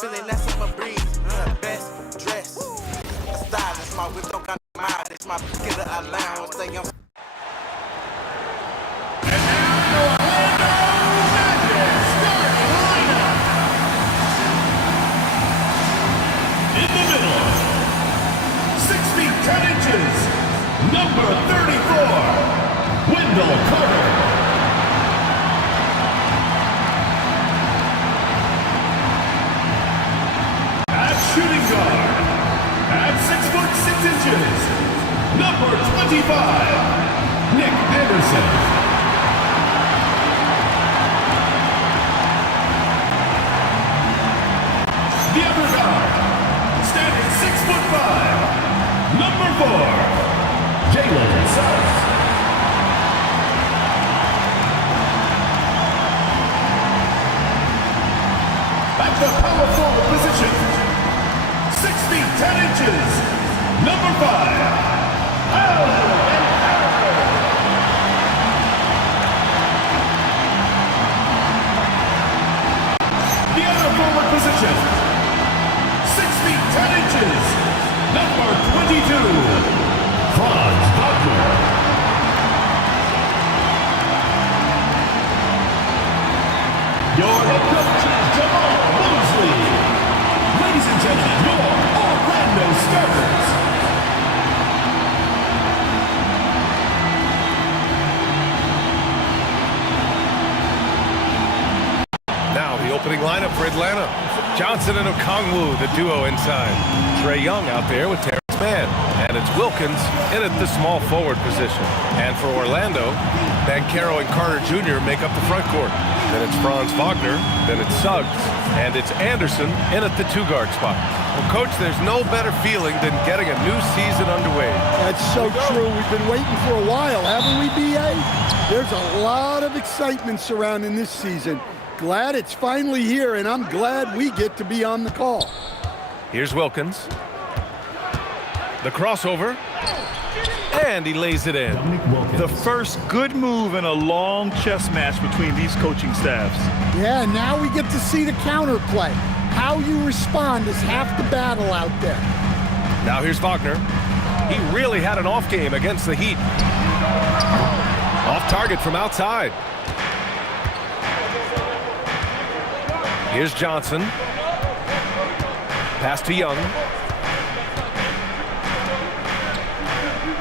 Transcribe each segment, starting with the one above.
feeling that summer breeze. Best dress. Stylist, my whip don't got mine. It's my killer allowance. Stay on. In the middle, 6 feet 10 inches, number 34, Wendell Carter. At shooting guard, at 6 foot 6 inches, number 25, Nick Anderson. The other guard, standing 6'5", number 4, Jalen Suggs. At the power forward position, 6 feet 10 inches, number 5, Alvin Harris. The other forward position, 6 feet 10 inches, number 22, Franz Wagner. Your head coach is Jamal Mosley. Ladies and gentlemen, your Orlando Starters. Now the opening lineup for Atlanta. Johnson and Okongwu, the duo inside. Trae Young out there with Terrence Mann. And it's Wilkins in at the small forward position. And for Orlando, Banchero and Carter Jr. make up the front court. Then it's Franz Wagner, then it's Suggs, and it's Anderson in at the two-guard spot. Well, Coach, there's no better feeling than getting a new season underway. That's so true. We've been waiting for a while, haven't we, B.A.? There's a lot of excitement surrounding this season. Glad it's finally here, and I'm glad we get to be on the call. Here's Wilkins. The crossover. And he lays it in. The first good move in a long chess match between these coaching staffs. Yeah, now we get to see the counterplay. How you respond is half the battle out there. Now here's Wagner. He really had an off game against the Heat. Off target from outside. Here's Johnson. Pass to Young.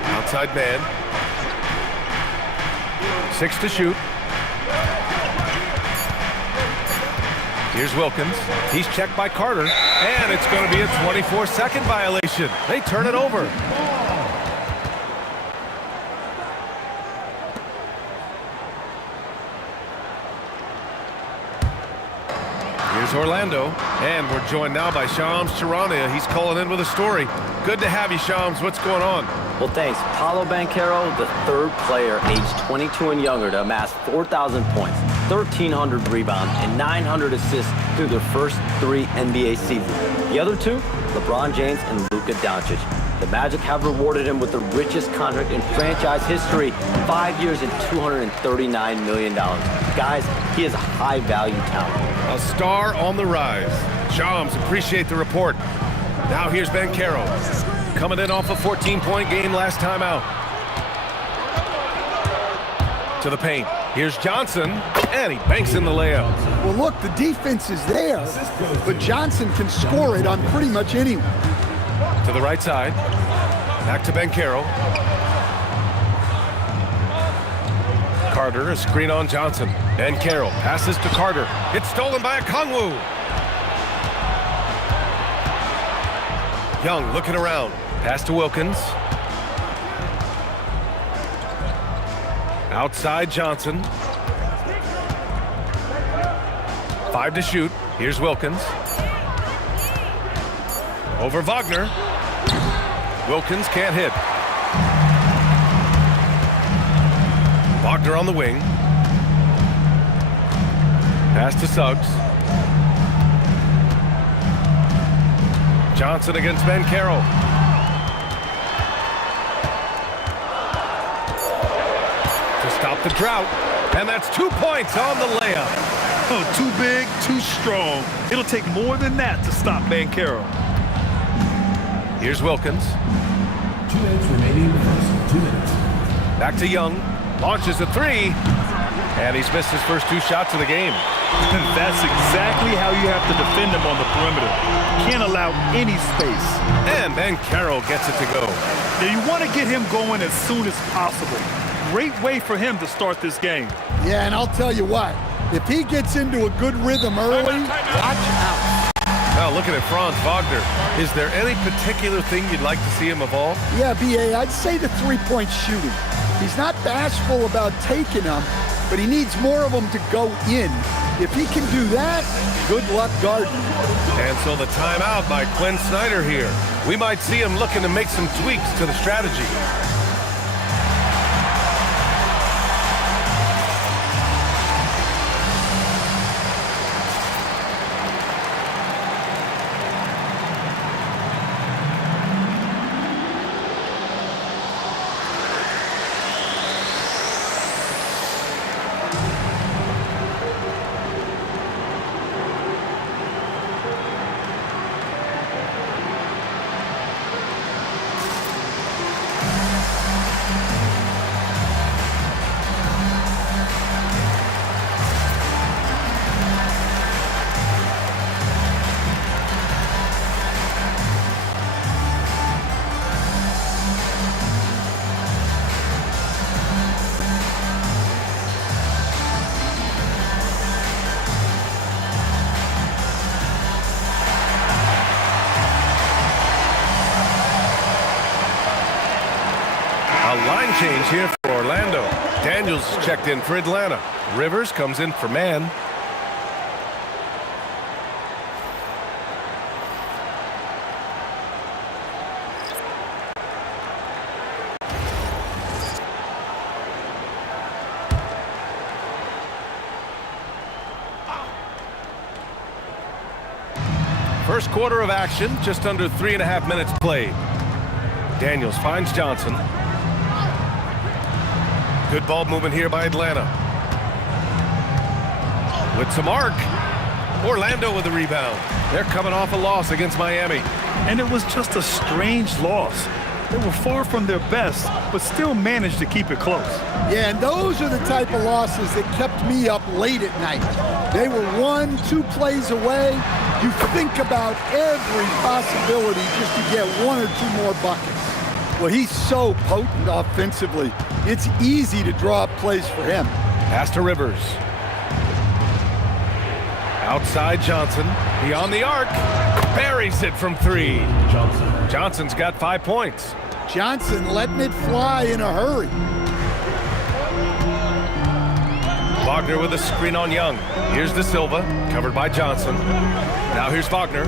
Outside man. 6 to shoot. Here's Wilkins. He's checked by Carter. And it's going to be a 24-second violation. They turn it over. Here's Orlando, and we're joined now by Shams Charania. He's calling in with a story. Good to have you, Shams. What's going on? Well, thanks. Paolo Banchero, the third player aged 22 and younger to amass 4,000 points, 1,300 rebounds, and 900 assists through their first 3 NBA seasons. The other two, LeBron James and Luka Doncic. The Magic have rewarded him with the richest contract in franchise history, 5 years and $239 million. Guys, he is a high-value talent. A star on the rise. Shams, appreciate the report. Now here's Banchero. Coming in off a 14-point game last time out. To the paint. Here's Johnson, and he banks in the layup. Well, look, the defense is there, but Johnson can score it on pretty much anyone. To the right side. Back to Banchero. Carter, a screen on Johnson. Banchero passes to Carter. It's stolen by Okongwu. Young looking around. Pass to Wilkins. Outside Johnson. 5 to shoot. Here's Wilkins. Over Wagner. Wilkins can't hit. Wagner on the wing. Pass to Suggs. Johnson against Banchero. To stop the drought. And that's 2 points on the layup. Oh, too big, too strong. It'll take more than that to stop Banchero. Here's Wilkins. 2 minutes remaining in the first. 2 minutes. Back to Young. Launches a three. And he's missed his first 2 shots of the game. That's exactly how you have to defend him on the perimeter. Can't allow any space. And Banchero gets it to go. Now you want to get him going as soon as possible. Great way for him to start this game. Yeah, and I'll tell you what, if he gets into a good rhythm early, watch out. Now looking at Franz Wagner, is there any particular thing you'd like to see him evolve? Yeah, B.A., I'd say the three-point shooting. He's not bashful about taking them, but he needs more of them to go in. If he can do that, good luck guarding. And so the timeout by Quinn Snyder here. We might see him looking to make some tweaks to the strategy. Line change here for Orlando. Daniels checked in for Atlanta. Rivers comes in for man. First quarter of action, just under 3.5 minutes played. Daniels finds Johnson. Good ball movement here by Atlanta. With some arc. Orlando with the rebound. They're coming off a loss against Miami. And it was just a strange loss. They were far from their best, but still managed to keep it close. Yeah, and those are the type of losses that kept me up late at night. They were 1-2 plays away. You think about every possibility just to get 1 or 2 more buckets. Well, he's so potent offensively. It's easy to draw up plays for him. Pass to Rivers. Outside Johnson. Beyond the arc. Buries it from 3. Johnson's got 5 points. Johnson letting it fly in a hurry. Wagner with a screen on Young. Here's De Silva, covered by Johnson. Now here's Wagner.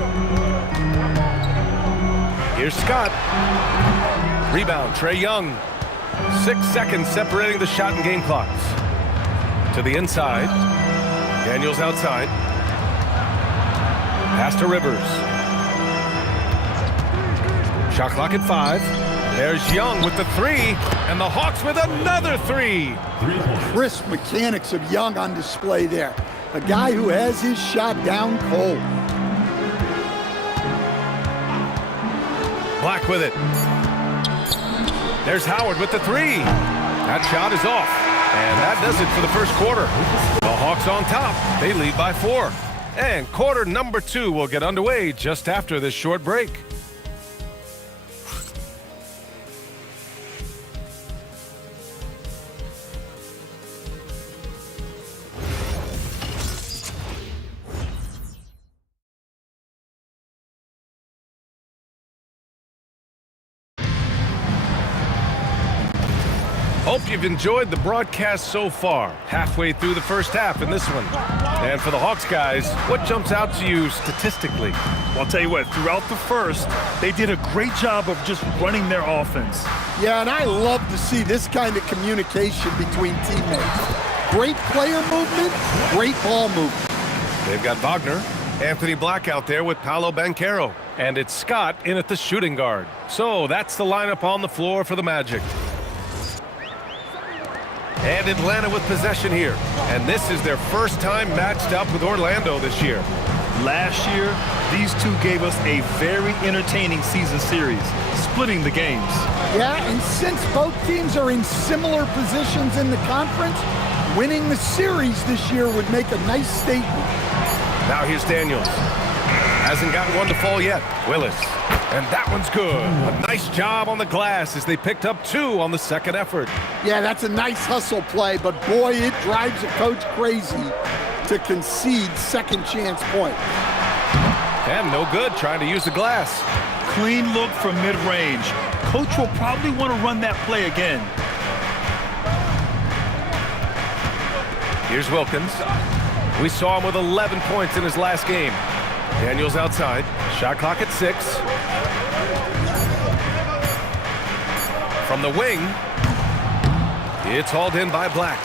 Here's Scott. Rebound, Trae Young. 6 seconds separating the shot and game clocks. To the inside. Daniels outside. Pass to Rivers. Shot clock at 5. There's Young with the 3. And the Hawks with another 3. Crisp mechanics of Young on display there. A guy who has his shot down cold. Black with it. There's Howard with the 3. That shot is off. And that does it for the first quarter. The Hawks on top. They lead by 4. And quarter number 2 will get underway just after this short break. Hope you've enjoyed the broadcast so far. Halfway through the first half in this one. And for the Hawks guys, what jumps out to you statistically? Well, I'll tell you what, throughout the first, they did a great job of just running their offense. Yeah, and I love to see this kind of communication between teammates. Great player movement, great ball movement. They've got Wagner, Anthony Black out there with Paolo Banchero. And it's Scott in at the shooting guard. So that's the lineup on the floor for the Magic. And Atlanta with possession here. And this is their first time matched up with Orlando this year. Last year, these two gave us a very entertaining season series, splitting the games. Yeah, and since both teams are in similar positions in the conference, winning the series this year would make a nice statement. Now here's Daniels. Hasn't gotten one to fall yet. Willis. And that one's good. A nice job on the glass as they picked up 2 on the second effort. Yeah, that's a nice hustle play, but boy, it drives a coach crazy to concede second chance points. And no good trying to use the glass. Clean look from mid-range. Coach will probably want to run that play again. Here's Wilkins. We saw him with 11 points in his last game. Daniels outside. Shot clock at 6. From the wing, it's hauled in by Black.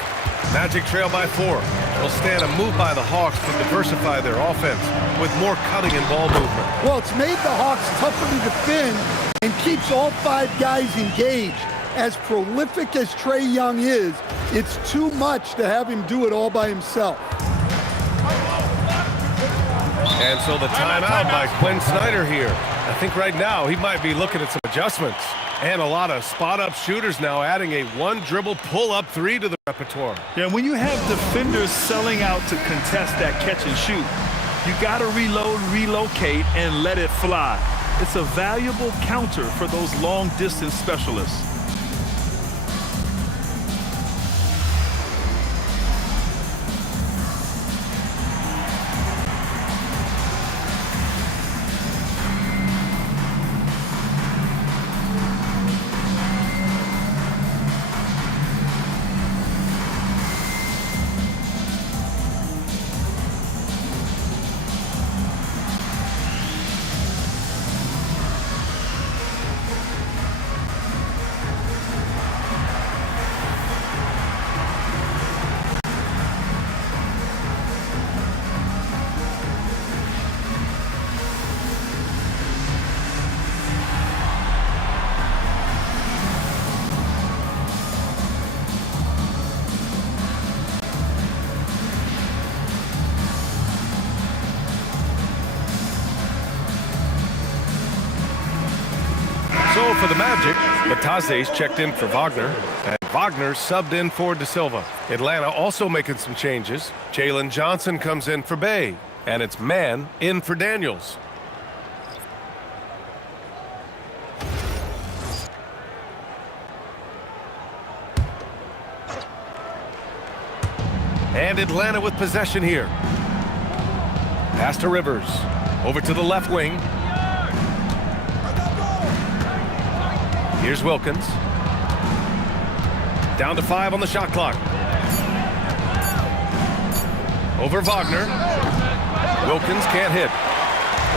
Magic trail by 4. Will stand a move by the Hawks to diversify their offense with more cutting and ball movement. Well, it's made the Hawks tougher to defend and keeps all 5 guys engaged. As prolific as Trae Young is, it's too much to have him do it all by himself. And so the timeout by Quinn Snyder here. I think right now he might be looking at some adjustments. And a lot of spot-up shooters now adding a 1-dribble pull-up 3 to the repertoire. Yeah, when you have defenders selling out to contest that catch and shoot, you got to reload, relocate, and let it fly. It's a valuable counter for those long-distance specialists. So for the Magic, Batase's checked in for Wagner, and Wagner subbed in for De Silva. Atlanta also making some changes. Jalen Johnson comes in for Bay, and it's Mann in for Daniels. And Atlanta with possession here. Pass to Rivers. Over to the left wing. Here's Wilkins. Down to 5 on the shot clock. Over Wagner. Wilkins can't hit.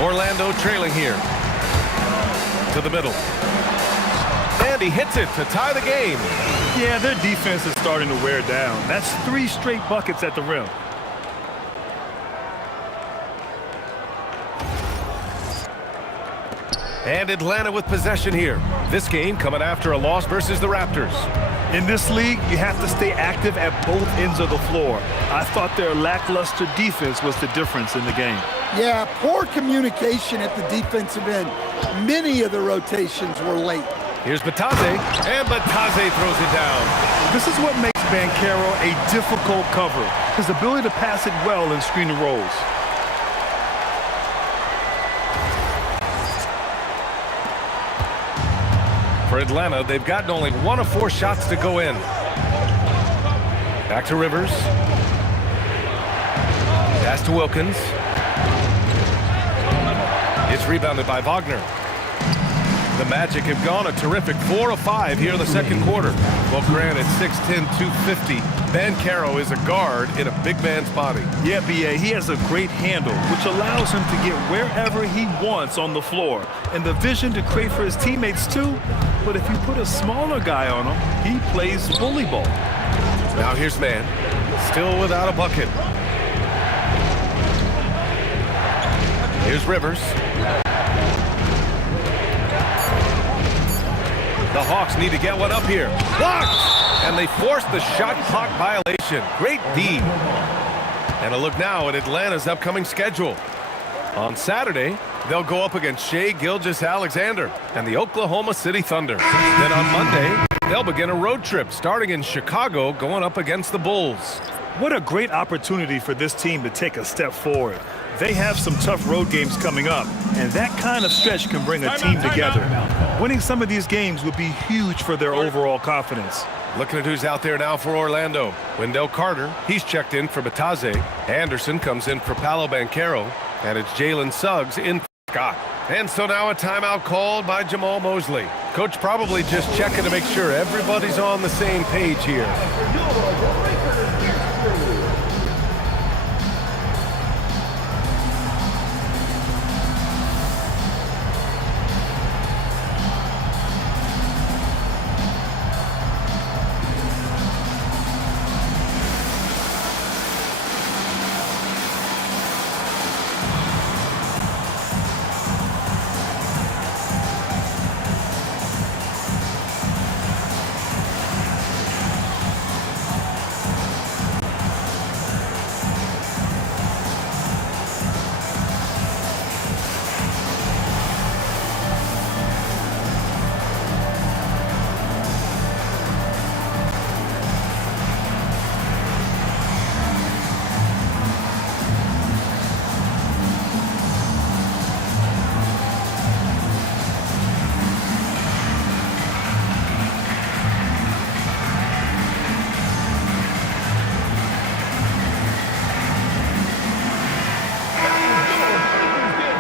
Orlando trailing here. To the middle. And he hits it to tie the game. Yeah, their defense is starting to wear down. That's 3 straight buckets at the rim. And Atlanta with possession here. This game coming after a loss versus the Raptors. In this league, you have to stay active at both ends of the floor. I thought their lackluster defense was the difference in the game. Yeah, poor communication at the defensive end. Many of the rotations were late. Here's Batase, and Batase throws it down. This is what makes Banchero a difficult cover, his ability to pass it well in screen and rolls. For Atlanta, they've gotten only 1 of 4 shots to go in. Back to Rivers. Pass to Wilkins. It's rebounded by Wagner. The Magic have gone a terrific 4 of 5 here in the second quarter. Well, granted, 6'10", 250. Banchero is a guard in a big man's body. Yeah, B.A., he has a great handle, which allows him to get wherever he wants on the floor. And the vision to create for his teammates, too. But if you put a smaller guy on him, he plays bully ball. Now here's Mann, still without a bucket. Here's Rivers. The Hawks need to get one up here. Blocked! And they forced the shot clock violation. Great D. And a look now at Atlanta's upcoming schedule. On Saturday, they'll go up against Shai Gilgeous-Alexander and the Oklahoma City Thunder. Then on Monday, they'll begin a road trip starting in Chicago, going up against the Bulls. What a great opportunity for this team to take a step forward. They have some tough road games coming up, and that kind of stretch can bring a team together. Winning some of these games would be huge for their overall confidence. Looking at who's out there now for Orlando. Wendell Carter, he's checked in for Bataze. Anderson comes in for Paolo Banchero. And it's Jalen Suggs in for Scott. And so now a timeout called by Jamal Mosley. Coach probably just checking to make sure everybody's on the same page here.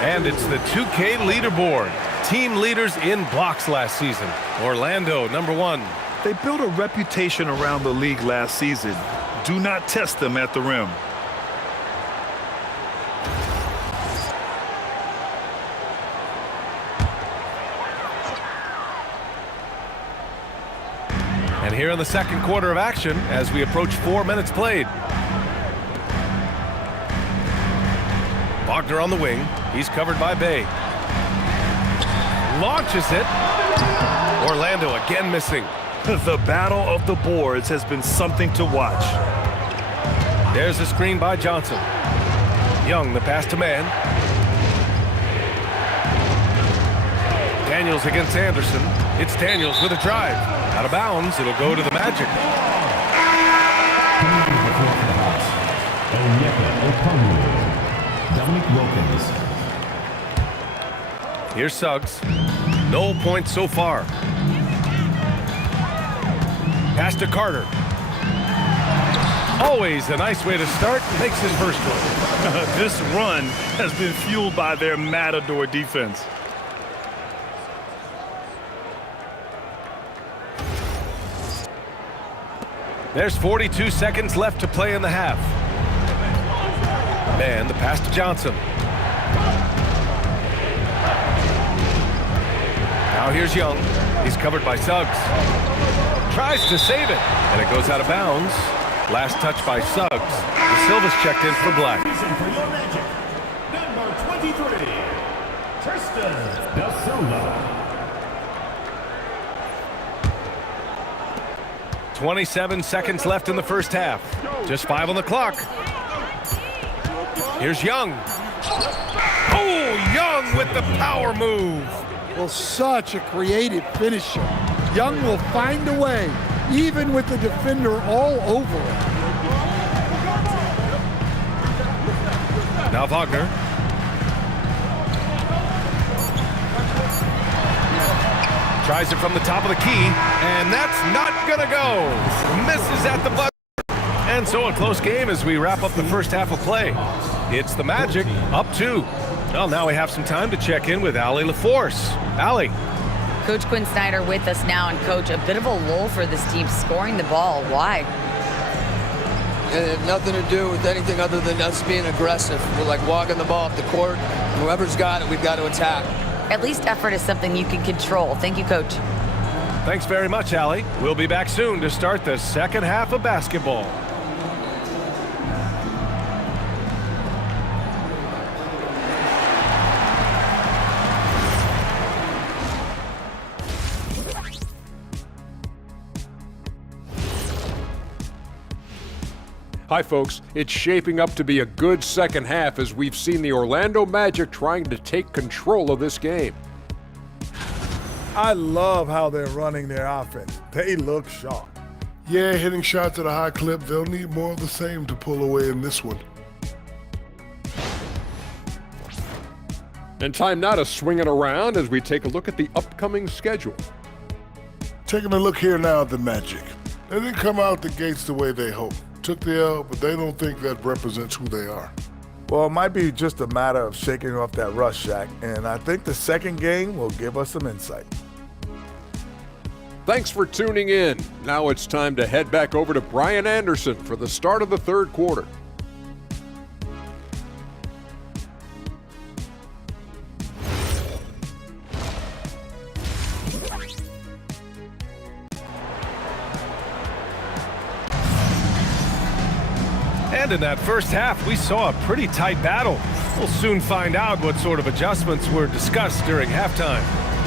And it's the 2K leaderboard. Team leaders in blocks last season. Orlando, #1. They built a reputation around the league last season. Do not test them at the rim. And here in the second quarter of action as we approach 4 minutes played. Wagner on the wing. He's covered by Bey. Launches it. Orlando again missing. The battle of the boards has been something to watch. There's a screen by Johnson. Young, the pass to man. Daniels against Anderson. It's Daniels with a drive. Out of bounds, it'll go to the Magic. Dominic Wilkins. Here's Suggs. No points so far. Pass to Carter. Always a nice way to start. Makes his first one. This run has been fueled by their Matador defense. There's 42 seconds left to play in the half. And the pass to Johnson. Now here's Young. He's covered by Suggs. Tries to save it, and it goes out of bounds. Last touch by Suggs. De Silva's checked in for Black. For your Magic, number 23, Tristan De Silva. 27 seconds left in the first half. Just 5 on the clock. Here's Young. Oh, Young with the power move. Well, such a creative finisher. Young will find a way, even with the defender all over him. Now Wagner. Tries it from the top of the key, and that's not gonna go. Misses at the buzzer. And so a close game as we wrap up the first half of play. It's the Magic up 2. Well, now we have some time to check in with Allie LaForce. Allie. Coach Quinn Snyder with us now, and Coach, a bit of a lull for this team scoring the ball. Why? It had nothing to do with anything other than us being aggressive. We're like walking the ball up the court. Whoever's got it, we've got to attack. At least effort is something you can control. Thank you, Coach. Thanks very much, Allie. We'll be back soon to start the second half of basketball. Hi, folks. It's shaping up to be a good second half as we've seen the Orlando Magic trying to take control of this game. I love how they're running their offense. They look sharp. Yeah, hitting shots at a high clip. They'll need more of the same to pull away in this one. And time now to swing it around as we take a look at the upcoming schedule. Taking a look here now at the Magic. They didn't come out the gates the way they hoped. Took the L, but they don't think that represents who they are. Well, it might be just a matter of shaking off that rust, Shaq, and I think the second game will give us some insight. Thanks for tuning in. Now it's time to head back over to Brian Anderson for the start of the third quarter. And in that first half, we saw a pretty tight battle. We'll soon find out what sort of adjustments were discussed during halftime.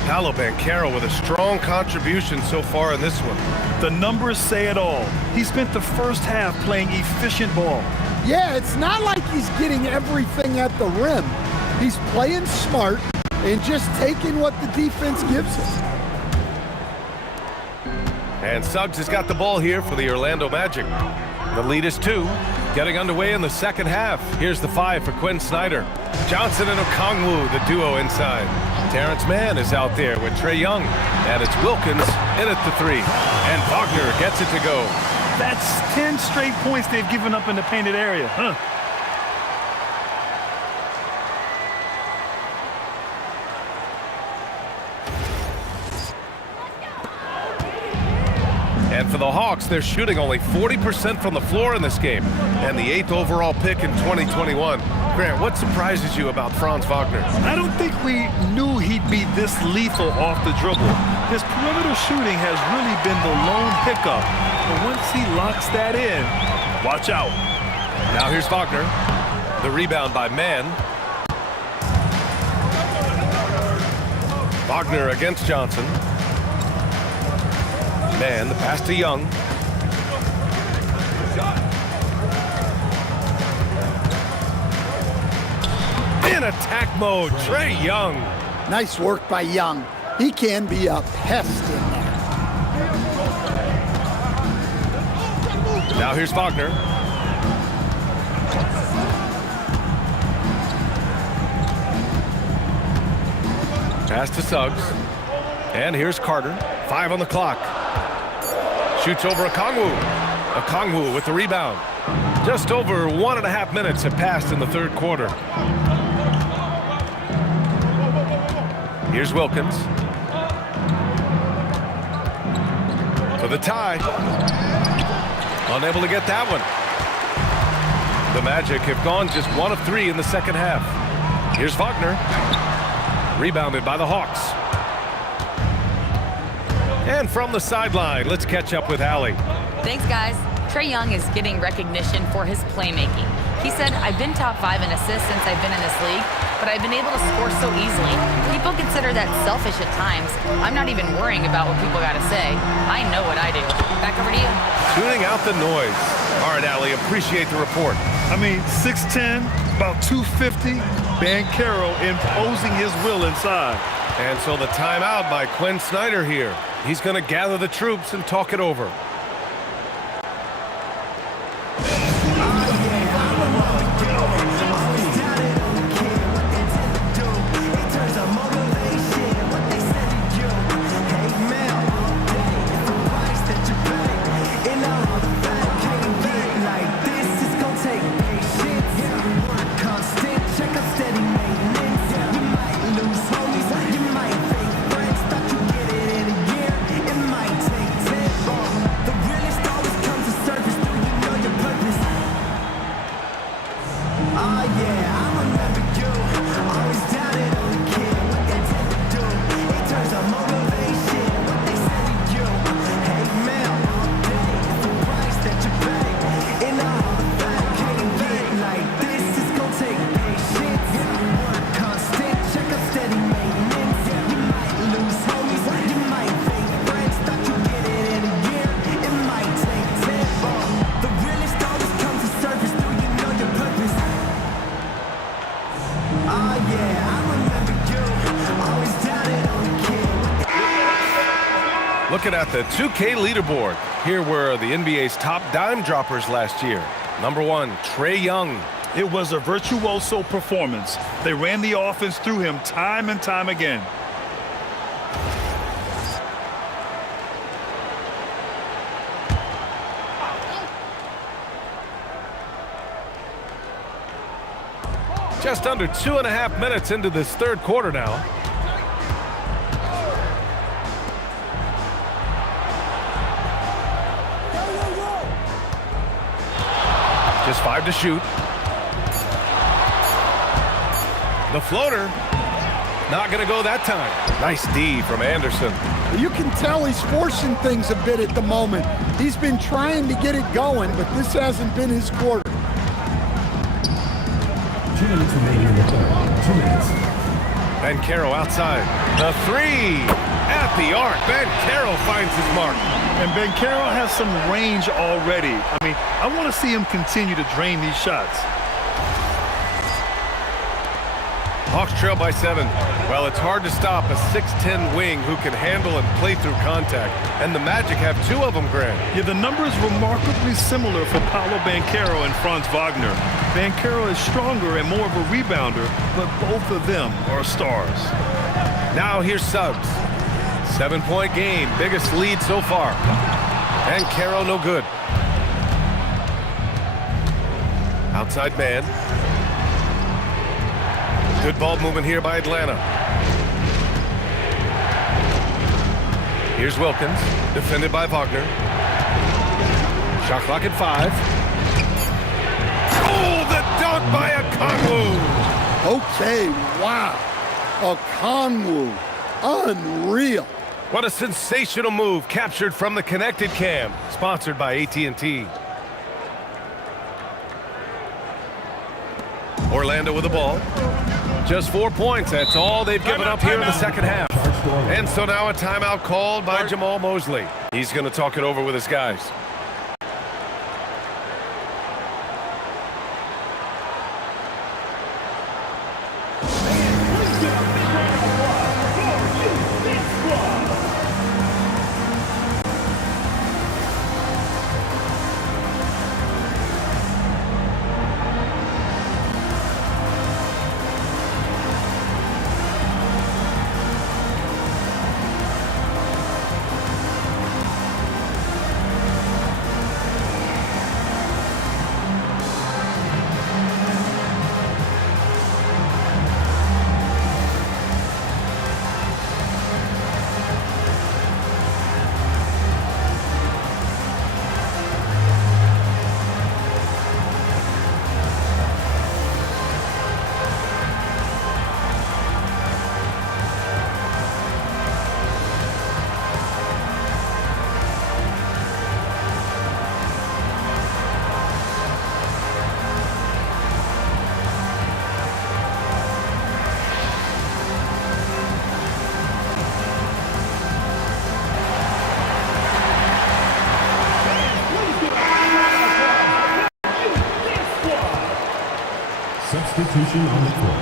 Paolo Banchero with a strong contribution so far in this one. The numbers say it all. He spent the first half playing efficient ball. Yeah, it's not like he's getting everything at the rim. He's playing smart and just taking what the defense gives him. And Suggs has got the ball here for the Orlando Magic. The lead is 2. Getting underway in the second half. Here's the 5 for Quinn Snyder. Johnson and Okongwu, the duo inside. Terrence Mann is out there with Trae Young. And it's Wilkins in at the 3. And Wagner gets it to go. That's 10 straight points they've given up in the painted area. And for the Hawks, they're shooting only 40% from the floor in this game, and the 8th overall pick in 2021. Grant, what surprises you about Franz Wagner? I don't think we knew he'd be this lethal off the dribble. His perimeter shooting has really been the lone hiccup, but once he locks that in, watch out. Now here's Wagner. The rebound by Mann. Wagner against Johnson. Mann, the pass to Young. In attack mode, Trae Young. Nice work by Young. He can be a pest in there. Now here's Wagner. Pass to Suggs. And here's Carter. 5 on the clock. Shoots over Okongwu. Okongwu with the rebound. Just over 1.5 minutes have passed in the third quarter. Here's Wilkins. For the tie. Unable to get that one. The Magic have gone just 1 of 3 in the second half. Here's Wagner. Rebounded by the Hawks. And from the sideline, let's catch up with Allie. Thanks, guys. Trae Young is getting recognition for his playmaking. He said, I've been top 5 in assists since I've been in this league, but I've been able to score so easily. People consider that selfish at times. I'm not even worrying about what people got to say. I know what I do. Back over to you. Tuning out the noise. All right, Allie, appreciate the report. I mean, 6'10", about 250, Banchero imposing his will inside. And so the timeout by Quinn Snyder here. He's going to gather the troops and talk it over. Looking at the 2K leaderboard, here were the NBA's top dime droppers last year. Number 1, Trae Young. It was a virtuoso performance. They ran the offense through him time and time again. Just under 2.5 minutes into this third quarter now. Just 5 to shoot. The floater, not going to go that time. Nice D from Anderson. You can tell he's forcing things a bit at the moment. He's been trying to get it going, but this hasn't been his quarter. 2 minutes remaining in the third. 2 minutes. Banchero outside. The 3 at the arc. Banchero finds his mark. And Banchero has some range already. I mean, I want to see him continue to drain these shots. Hawks trail by 7. Well, it's hard to stop a 6'10 wing who can handle and play through contact. And the Magic have 2 of them, Grant. Yeah, the number is remarkably similar for Paolo Banchero and Franz Wagner. Banchero is stronger and more of a rebounder, but both of them are stars. Now here's Suggs. 7-point game, biggest lead so far. Banchero no good. Outside man. Good ball movement here by Atlanta. Here's Wilkins, defended by Wagner. Shot clock at 5. Oh, the dunk by Okongwu. Okay, wow. Okongwu, unreal. What a sensational move captured from the Connected Cam, sponsored by AT&T. Orlando with the ball. Just 4 points. That's all they've given up here in the second half. And so now a timeout called by Jamal Mosley. He's going to talk it over with his guys. Substitution on the court.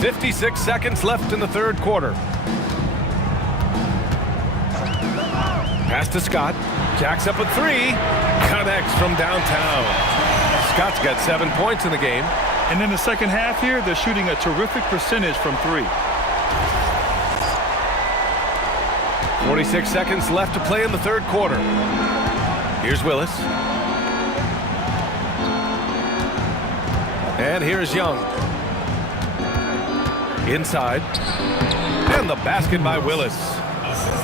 .56 seconds left in the third quarter. Pass to Scott. Jacks up a 3. Connects from downtown. Scott's got 7 points in the game. And in the second half here, they're shooting a terrific percentage from 3. 46 seconds left to play in the third quarter. Here's Willis. And here's Young. Inside. And the basket by Willis.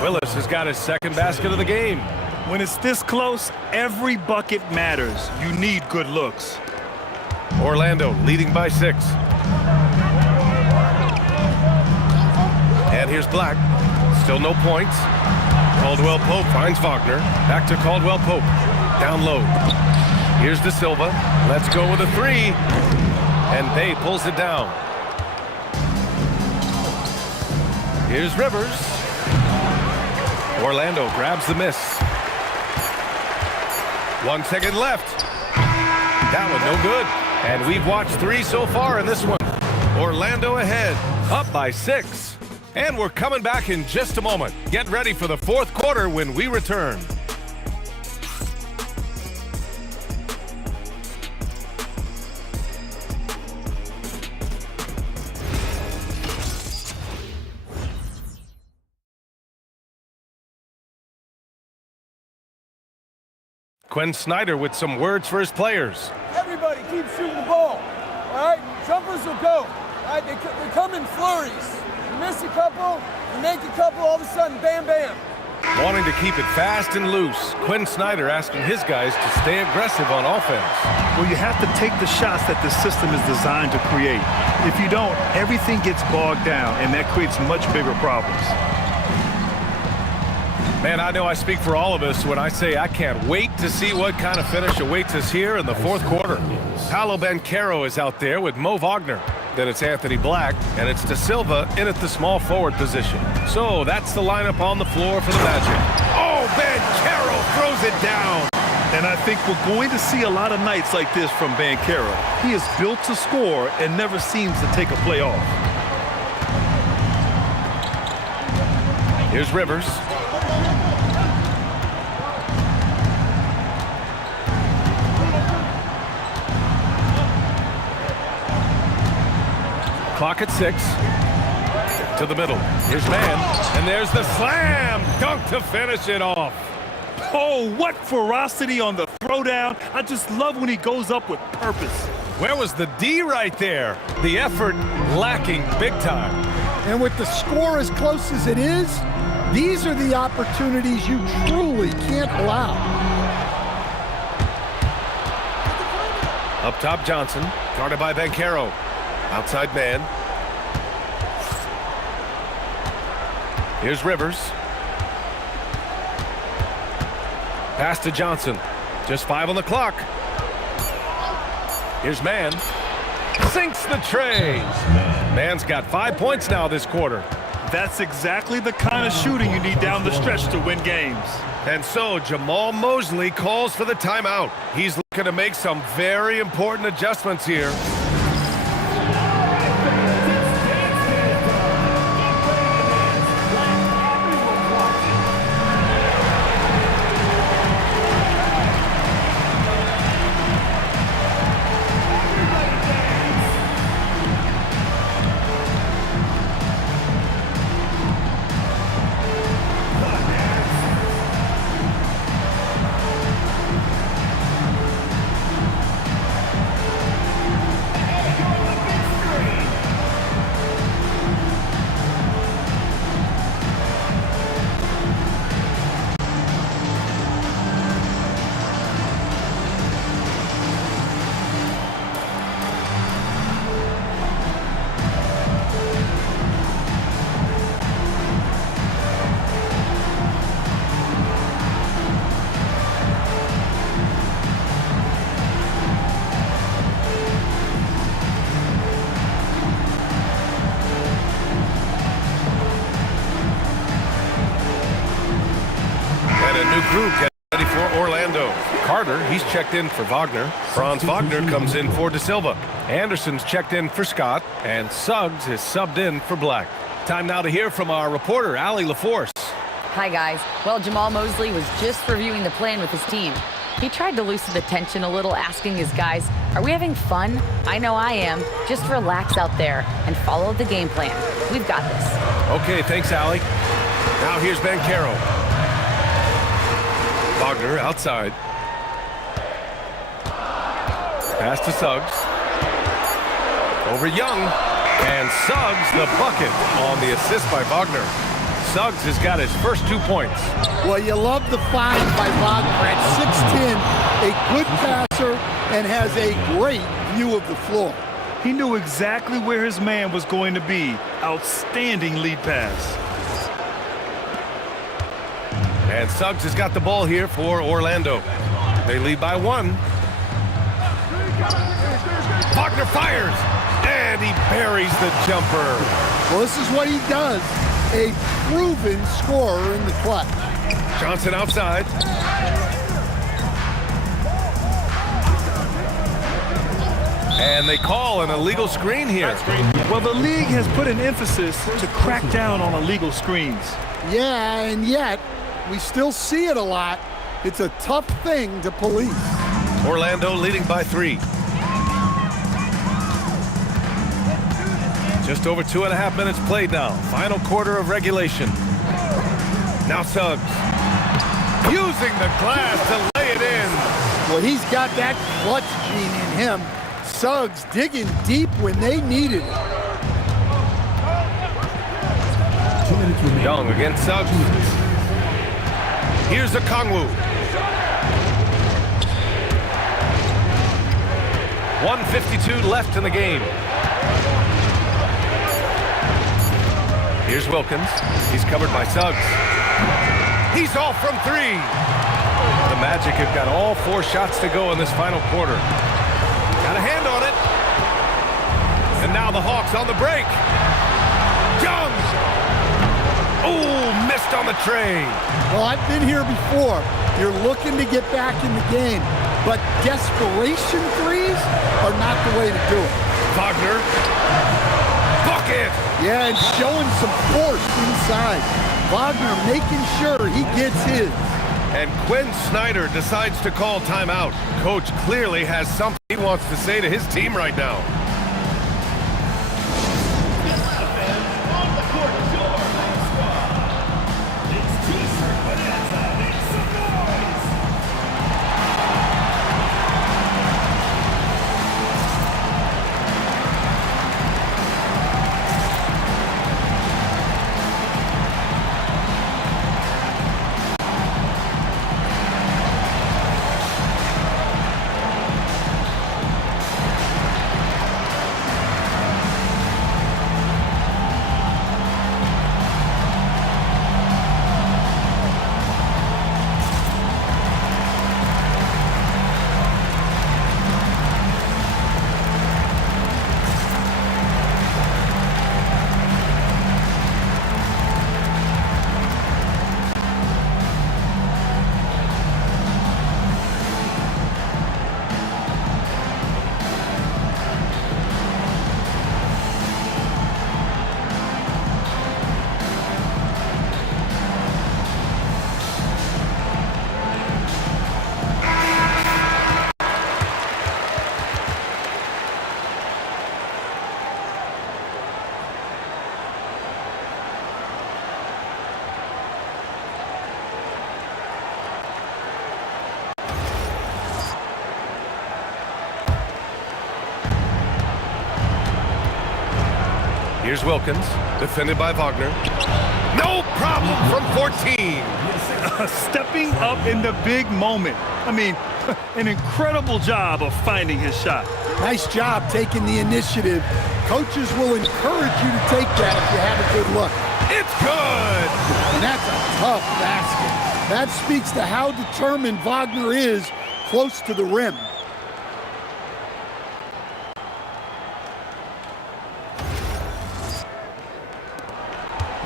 Willis has got his second basket of the game. When it's this close, every bucket matters. You need good looks. Orlando leading by 6. And here's Black. Still no points. Caldwell Pope finds Wagner. Back to Caldwell Pope. Down low. Here's De Silva. Let's go with a 3. And Bay pulls it down. Here's Rivers. Orlando grabs the miss. 1 second left. That one no good. And we've watched 3 so far in this one. Orlando ahead, up by 6. And we're coming back in just a moment. Get ready for the 4th quarter when we return. Quinn Snyder with some words for his players. Everybody keep shooting the ball. All right, jumpers will go. All right, they come in flurries. You miss a couple, you make a couple, all of a sudden, bam, bam. Wanting to keep it fast and loose, Quinn Snyder asking his guys to stay aggressive on offense. Well, you have to take the shots that the system is designed to create. If you don't, everything gets bogged down, and that creates much bigger problems. Man, I know I speak for all of us when I say I can't wait to see what kind of finish awaits us here in the 4th quarter. Paolo Banchero is out there with Mo Wagner. Then it's Anthony Black, and it's De Silva in at the small forward position. So that's the lineup on the floor for the Magic. Oh, Banchero throws it down. And I think we're going to see a lot of nights like this from Banchero. He is built to score and never seems to take a play off. Here's Rivers. Clock at 6. To the middle. Here's Mann. And there's the slam dunk to finish it off. Oh, what ferocity on the throwdown. I just love when he goes up with purpose. Where was the D right there? The effort lacking big time. And with the score as close as it is, these are the opportunities you truly can't allow. Up top, Johnson. Guarded by Banchero. Outside man. Here's Rivers. Pass to Johnson. Just 5 on the clock. Here's Mann. Sinks the tray. Mann's got 5 points now this quarter. That's exactly the kind of shooting you need down the stretch to win games. And so Jamal Mosley calls for the timeout. He's looking to make some very important adjustments here. Group get ready for Orlando. Carter, he's checked in for Wagner. Franz Wagner comes in for De Silva. Anderson's checked in for Scott. And Suggs is subbed in for Black. Time now to hear from our reporter, Allie LaForce. Hi, guys. Well, Jamal Mosley was just reviewing the plan with his team. He tried to loosen the tension a little, asking his guys, are we having fun? I know I am. Just relax out there and follow the game plan. We've got this. Okay, thanks, Allie. Now here's Banchero. Wagner outside. Pass to Suggs. Over Young. And Suggs the bucket on the assist by Wagner. Suggs has got his first 2 points. Well, you love the find by Wagner at 6'10", a good passer and has a great view of the floor. He knew exactly where his man was going to be. Outstanding lead pass. And Suggs has got the ball here for Orlando. They lead by 1. Wagner fires, and he buries the jumper. Well, this is what he does. a proven scorer in the clutch. Johnson outside. And they call an illegal screen here. Well, the league has put an emphasis to crack down on illegal screens. Yeah, and yet we still see it a lot. It's a tough thing to police. Orlando leading by 3. Just over 2.5 minutes played now. Final quarter of regulation. Now Suggs using the glass to lay it in. Well, he's got that clutch gene in him. Suggs digging deep when they needed it. Young against Suggs. Here's Okongwu. 1:52 left in the game. Here's Wilkins. He's covered by Suggs. He's off from 3. The Magic have got all 4 shots to go in this final quarter. Got a hand on it. And now the Hawks on the break. Young. Oh, missed on the tray. Well, I've been here before. You're looking to get back in the game, but desperation threes are not the way to do it. Wagner. Bucket. Yeah, and showing some force inside. Wagner making sure he gets his. And Quinn Snyder decides to call timeout. Coach clearly has something he wants to say to his team right now. Here's Wilkins, defended by Wagner. No problem from 14. Stepping up in the big moment. I mean, an incredible job of finding his shot. Nice job taking the initiative. Coaches will encourage you to take that if you have a good look. It's good! And that's a tough basket. That speaks to how determined Wagner is close to the rim.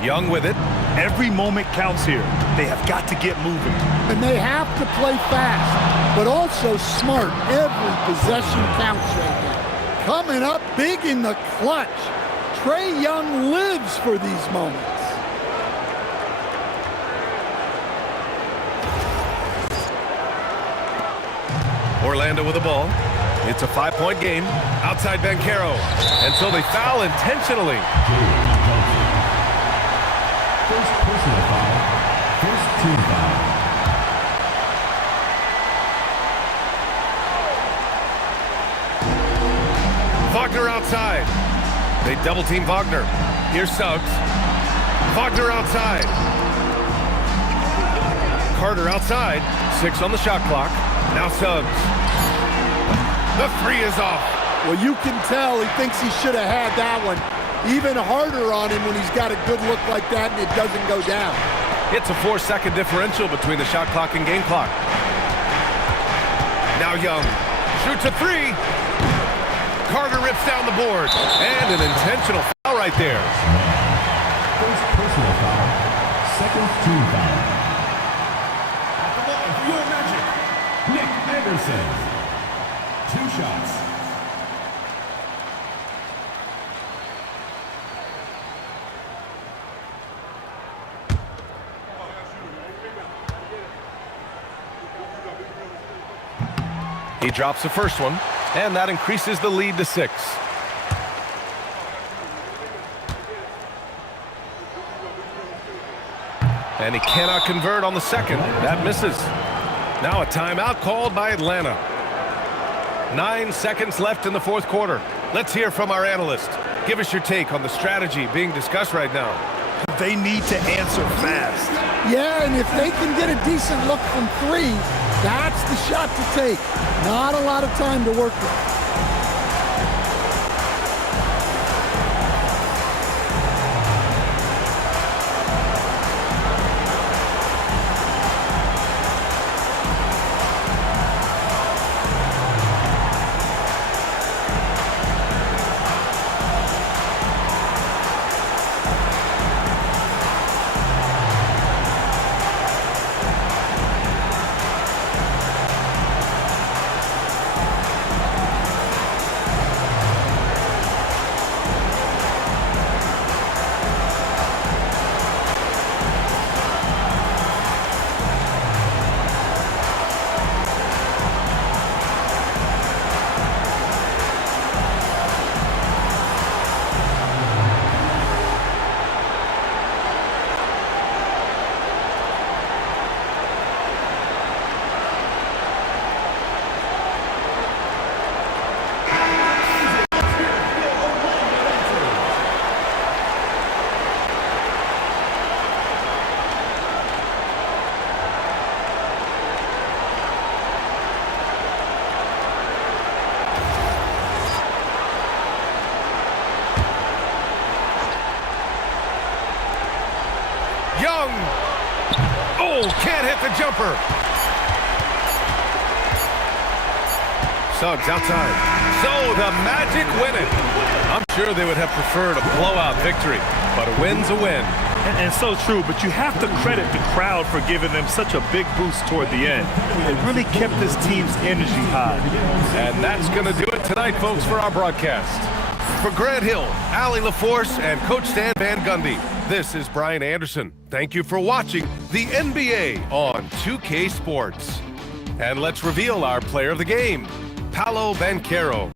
Young with it. Every moment counts here. They have got to get moving. And they have to play fast, but also smart. Every possession counts right now. Coming up big in the clutch. Trae Young lives for these moments. Orlando with the ball. It's a 5-point game. Outside Banchero. And so they foul intentionally. First personal foul. First team foul. Wagner outside. They double team Wagner. Here's Suggs. Wagner outside. Carter outside. 6 on the shot clock. Now Suggs. The 3 is off. Well, you can tell he thinks he should have had that one. Even harder on him when he's got a good look like that and it doesn't go down. It's a 4-second differential between the shot clock and game clock. Now Young shoots a 3. Carter rips down the board. And an intentional foul right there. First personal foul. Second team foul. At the line for your Magic, Nick Anderson. 2 shots. He drops the first one, and that increases the lead to 6. And he cannot convert on the second. That misses. Now a timeout called by Atlanta. 9 seconds left in the fourth quarter. Let's hear from our analyst. Give us your take on the strategy being discussed right now. They need to answer fast. Yeah, and if they can get a decent look from 3, that's the shot to take. Not a lot of time to work with. Young. Oh, can't hit the jumper. Suggs outside. So the Magic win it. I'm sure they would have preferred a blowout victory, but a win's a win. And so true, but you have to credit the crowd for giving them such a big boost toward the end. It really kept this team's energy high. And that's going to do it tonight, folks, for our broadcast. For Grant Hill, Allie LaForce, and Coach Stan Van Gundy, this is Brian Anderson. Thank you for watching the NBA on 2K Sports. And let's reveal our player of the game, Paolo Banchero.